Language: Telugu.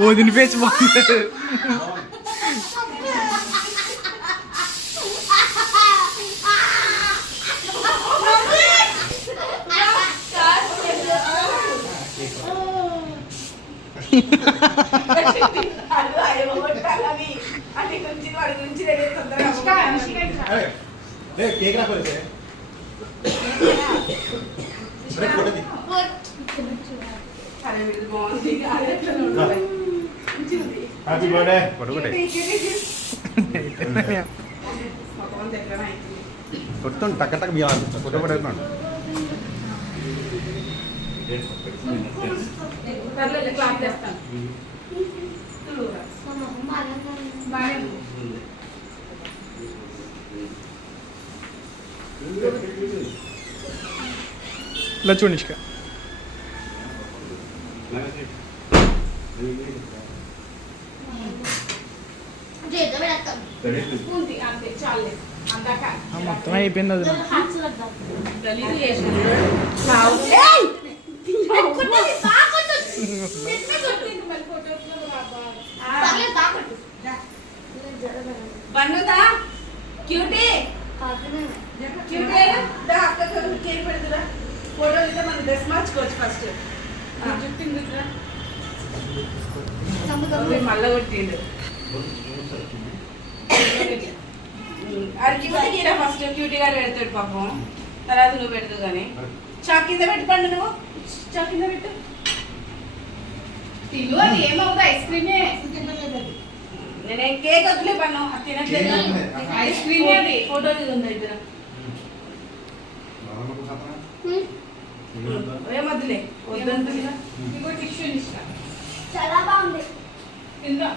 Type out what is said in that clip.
వదిన ఫేస్ బాగుంది. హ్యాపీ బర్త్డే కొడుతుంది టక్క టక్క బియ్యం ఫోటో పడేస్తున్నాడు. ఇలా చూనిష్క మొత్తం అయిపోయింది. అది బన్నుదా క్యూటీ క్యూటీ కేక్ పెడుతురా ఫోటో ఇస్తే మనం డ్రెస్ మార్చుకోవచ్చు. ఫస్ట్ మళ్ళా కొట్టిండు అడిగి గీరా ఫస్ట్ క్యూటీ గారు పెడతాడు పాపం, తర్వాత నువ్వు పెడదు కానీ. చాక్ కింద పెట్టి పండు, నువ్వు చాక్ కింద పెట్టు. తిల్లు అది ఏమవుతుంది, ఐస్ క్రీమే. నేనేం కేక్ వద్దులే పన్ను, అది తినట్లేదు. ఐస్ క్రీమే అది. ఫోటో ఉంది ఇద్దరు ఏమొద్దులే, వద్దంటుందా. ఇంకో టిష్యూ ఇష్టం చాలా బాగుంది. తిందా